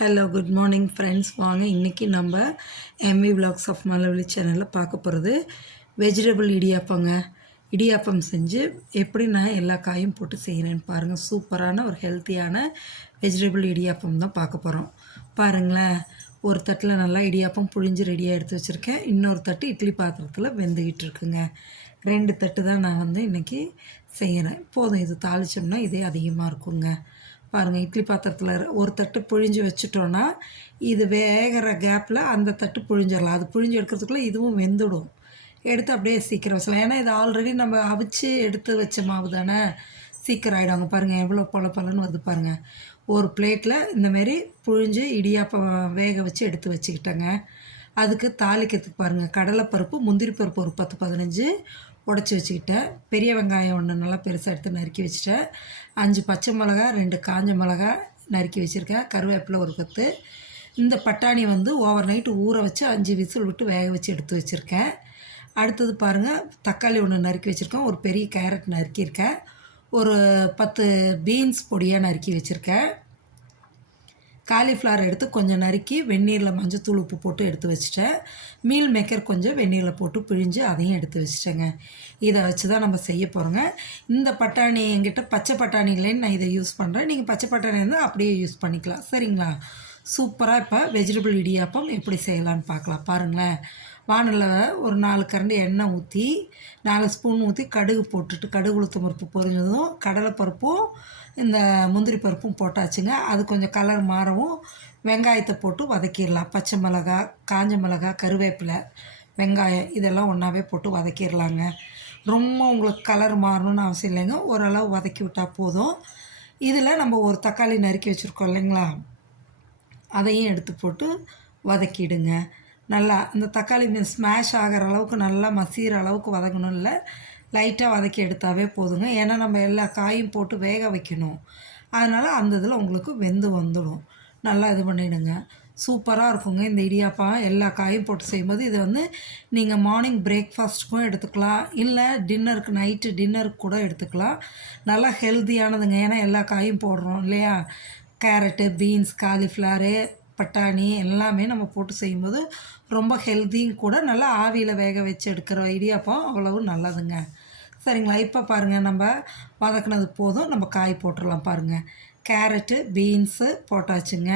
Hello good morning friends வாங்க இன்றைக்கி நம்ம எம்இ விலாக்ஸ் ஆஃப் மலவெளி சேனலில் பார்க்க போகிறது வெஜிடபிள் இடியாப்பங்க. இடியாப்பம் செஞ்சு எப்படி நான் எல்லா காயும் போட்டு செய்கிறேன்னு பாருங்கள் சூப்பரான ஒரு ஹெல்த்தியான வெஜிடபிள் இடியாப்பம் தான் பார்க்க போகிறோம் பாருங்களேன் ஒரு தட்டில் நல்லா இடியாப்பம் புழிஞ்சு ரெடியாக எடுத்து வச்சுருக்கேன். இன்னொரு தட்டு இட்லி பாத்திரத்தில் வெந்துக்கிட்டு இருக்குங்க. ரெண்டு தட்டு தான் நான் வந்து இன்றைக்கி செய்கிறேன் போதும் இது தாளித்தோம்னா இதே அதிகமாக இருக்குங்க. பாருங்கள் இட்லி பாத்திரத்தில் ஒரு தட்டு புழிஞ்சு வச்சுட்டோன்னா இது வேகிற கேப்பில் அந்த தட்டு புழிஞ்சிடலாம் அது புழிஞ்சு எடுக்கிறதுக்குள்ளே இதுவும் வெந்துடும். எடுத்து அப்படியே சீக்கிரம் வச்சலாம் ஏன்னா இது ஆல்ரெடி நம்ம அவிச்சு எடுத்து வச்ச மாவு தானே. சீக்கிரம் ஆகிடுவாங்க பாருங்கள் எவ்வளோ பொல பழன்னு வருது பாருங்கள் ஒரு பிளேட்டில் இந்தமாரி புழிஞ்சு இடியாப்பம் வேக வச்சு எடுத்து வச்சுக்கிட்டேங்க. அதுக்கு தாளிக்கிறதுக்கு பாருங்கள் கடலைப்பருப்பு முந்திரி பருப்பு ஒரு பத்து பதினஞ்சு உடச்சி வச்சுக்கிட்டேன். பெரிய வெங்காயம் ஒன்று நல்லா பெருசாக எடுத்து நறுக்கி வச்சுட்டேன். அஞ்சு பச்சை மிளகா ரெண்டு காஞ்ச மிளகா நறுக்கி வச்சுருக்கேன். கருவேப்பிலை ஒரு கொத்து. இந்த பட்டாணி வந்து ஓவர் நைட்டு ஊற வச்சு அஞ்சு விசில் விட்டு வேக வச்சு எடுத்து வச்சுருக்கேன். அடுத்தது பாருங்கள் தக்காளி ஒன்று நறுக்கி வச்சுருக்கேன். ஒரு பெரிய கேரட் நறுக்கியிருக்கேன். ஒரு பத்து பீன்ஸ் பொடியாக நறுக்கி வச்சுருக்கேன். காலிஃப்ளவர் எடுத்து கொஞ்சம் நறுக்கி வெந்நீரில் மஞ்சத்தூள் உப்பு போட்டு எடுத்து வச்சுட்டேன். மீல் மேக்கர் கொஞ்சம் வெந்நீரில் போட்டு பிழிஞ்சு அதையும் எடுத்து வச்சுட்டேங்க. இதை வச்சு தான் நம்ம செய்ய போகிறோங்க இந்த பட்டாணி எங்கிட்ட பச்சை பட்டாணி இல்லைன்னு நான் இதை யூஸ் பண்ணுறேன் நீங்கள் பச்சை பட்டாணி இருந்தால் அப்படியே யூஸ் பண்ணிக்கலாம். சரிங்களா? சூப்பராக இப்போ வெஜிடபிள் இடியாப்பம் எப்படி செய்யலான்னு பார்க்கலாம். பாருங்களேன். வானலில் ஒரு நாலு கரண்டி எண்ணெய் ஊற்றி நாலு ஸ்பூன் ஊற்றி கடுகு போட்டுட்டு கடுகு உளுத்தம் பருப்பு பொரிஞ்சதும் கடலைப்பருப்பும் இந்த முந்திரி பருப்பும் போட்டாச்சுங்க. அது கொஞ்சம் கலர் மாறவும் வெங்காயத்தை போட்டு வதக்கிடலாம். பச்சை மிளகா காஞ்ச மிளகா கருவேப்பிலை வெங்காயம் இதெல்லாம் ஒன்றாவே போட்டு வதக்கிடலாங்க. ரொம்ப உங்களுக்கு கலர் மாறணும்னு அவசியம் இல்லைங்க. ஓரளவு வதக்கி விட்டால் போதும். இதில் நம்ம ஒரு தக்காளி நறுக்கி வச்சுருக்கோம் இல்லைங்களா? அதையும் எடுத்து போட்டு வதக்கிடுங்க. நல்லா இந்த தக்காளி ஸ்மாஷ் ஆகிற அளவுக்கு நல்லா மசிகிற அளவுக்கு வதங்கணும் இல்லை லைட்டாக வதக்கி எடுத்தாவே போதுங்க. ஏன்னா நம்ம எல்லா காயும் போட்டு வேக வைக்கணும். அதனால் அந்த இதில் உங்களுக்கு வெந்து வந்துடும். நல்லா இது பண்ணிவிடுங்க சூப்பராக இருக்குங்க இந்த இடியாப்பா. எல்லா காயும் போட்டு செய்யும்போது இதை வந்து நீங்கள் மார்னிங் பிரேக்ஃபாஸ்ட்டுக்கும் எடுத்துக்கலாம். இல்லை டின்னருக்கு நைட்டு டின்னருக்கு கூட எடுத்துக்கலாம். நல்லா ஹெல்த்தியானதுங்க ஏன்னா எல்லா காயும் போடுறோம் இல்லையா? கேரட்டு பீன்ஸ் காலிஃப்ளவரு பட்டாணி எல்லாமே நம்ம போட்டு செய்யும்போது ரொம்ப ஹெல்த்தியும் கூட நல்லா ஆவியில் வேக வச்சு எடுக்கிற இடியாப்பம் அவ்வளவு நல்லதுங்க. சரிங்களா? இப்போ பாருங்கள் நம்ம வதக்குனது போதும். நம்ம காய் போட்டுடலாம் பாருங்கள் கேரட்டு பீன்ஸு போட்டாச்சுங்க.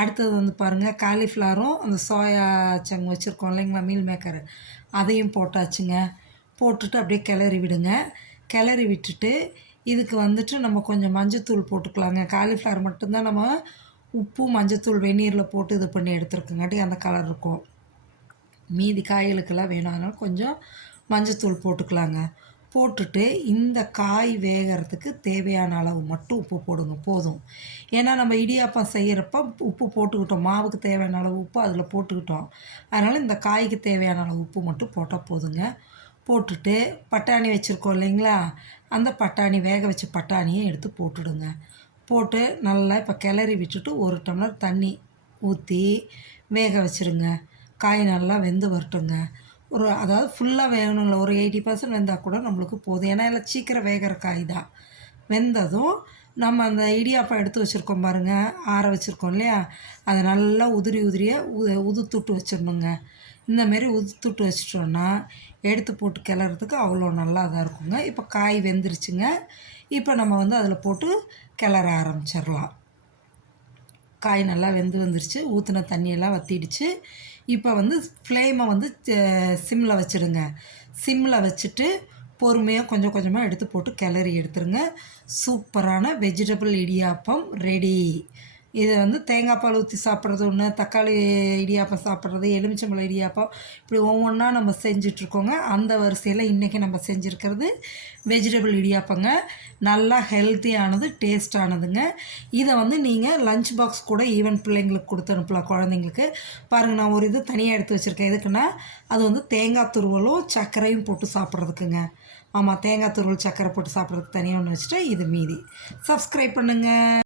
அடுத்தது வந்து பாருங்கள் காலிஃப்ளவரும் அந்த சோயா சங்கு வச்சுருக்கோம் இல்லைங்களா மீல் மேக்கர். அதையும் போட்டாச்சுங்க. போட்டுட்டு அப்படியே கிளறி விடுங்க. கிளறி விட்டுட்டு இதுக்கு வந்துட்டு நம்ம கொஞ்சம் மஞ்சத்தூள் போட்டுக்கலாங்க. காலிஃப்ளவர் மட்டும்தான் நம்ம உப்பு மஞ்சத்தூள் வெந்நீரில் போட்டு இது பண்ணி எடுத்துருக்கங்காட்டி அந்த கலர் இருக்கும். மீதி காய்களுக்கெல்லாம் வேணும் அதனால் கொஞ்சம் மஞ்சத்தூள் போட்டுக்கலாங்க. போட்டுட்டு இந்த காய் வேகிறதுக்கு தேவையான அளவு மட்டும் உப்பு போடுங்க போதும். ஏன்னா நம்ம இடியாப்பம் செய்கிறப்ப உப்பு போட்டுக்கிட்டோம். மாவுக்கு தேவையான அளவு உப்பு அதில் போட்டுக்கிட்டோம். அதனால் இந்த காய்க்கு தேவையான அளவு உப்பு மட்டும் போட்டால் போதுங்க. போட்டுட்டு பட்டாணி வச்சுருக்கோம் இல்லைங்களா? அந்த பட்டாணி வேக வச்ச பட்டாணியை எடுத்து போட்டுடுங்க. போட்டு நல்லா இப்போ கிளறி விட்டுட்டு ஒரு டம்ளர் தண்ணி ஊற்றி வேக வச்சுருங்க. காய் நல்லா வெந்து வரட்டுங்க. ஒரு அதாவது ஃபுல்லாக வேகணுங்கள ஒரு எயிட்டி பர்சன்ட் வெந்தால் கூட நம்மளுக்கு போதும். ஏன்னா இல்லை சீக்கிரம் வேகிற காய் தான் வெந்ததும் நம்ம அந்த இடியாப்பம் எடுத்து வச்சுருக்கோம் பாருங்கள் ஆற வச்சுருக்கோம் இல்லையா? அதை நல்லா உதிரி உதிரியாக உ உதுத்துட்டு வச்சிடணுங்க. இந்தமாரி உதுத்துட்டு வச்சிட்டோன்னா எடுத்து போட்டு கிளறதுக்கு அவ்வளோ நல்லா தான் இருக்குங்க. இப்போ காய் வெந்துருச்சுங்க. இப்போ நம்ம வந்து அதில் போட்டு கிளற ஆரம்பிச்சிடலாம். காய் நல்லா வெந்து வந்துருச்சு. ஊற்றின தண்ணியெல்லாம் வற்றிடுச்சு இப்போ வந்து ஃப்ளேமை வந்து சிம்மில் வச்சுடுங்க. சிம்மில் வச்சுட்டு பொறுமையாக கொஞ்சம் கொஞ்சமாக எடுத்து போட்டு கிளறி எடுத்துருங்க. சூப்பரான வெஜிடபிள் இடியாப்பம் ரெடி இதை வந்து தேங்காய் பால் ஊற்றி சாப்பிட்றது ஒன்று தக்காளி இடியாப்பம் சாப்பிட்றது எலுமிச்சம்பழம் இடியாப்பம். இப்படி ஒவ்வொன்றா நம்ம செஞ்சிட்ருக்கோங்க. அந்த வரிசையில் இன்றைக்கி நம்ம செஞ்சுருக்கிறது வெஜிடபிள் இடியாப்பங்க. நல்லா ஹெல்த்தியானது டேஸ்டானதுங்க இதை வந்து நீங்கள் லஞ்ச் பாக்ஸ் கூட ஈவன் பிள்ளைங்களுக்கு கொடுத்து அனுப்பலாம் குழந்தைங்களுக்கு. பாருங்கள் நான் ஒரு இது தனியாக எடுத்து வச்சுருக்கேன். எதுக்குன்னா அது வந்து தேங்காய் துருவலும் சர்க்கரையும் போட்டு சாப்பிட்றதுக்குங்க. ஆமாம் தேங்காய் துருவல் சர்க்கரை போட்டு சாப்பிட்றதுக்கு தனியாக ஒன்று வச்சுட்டு இது மீதி. சப்ஸ்கிரைப் பண்ணுங்கள்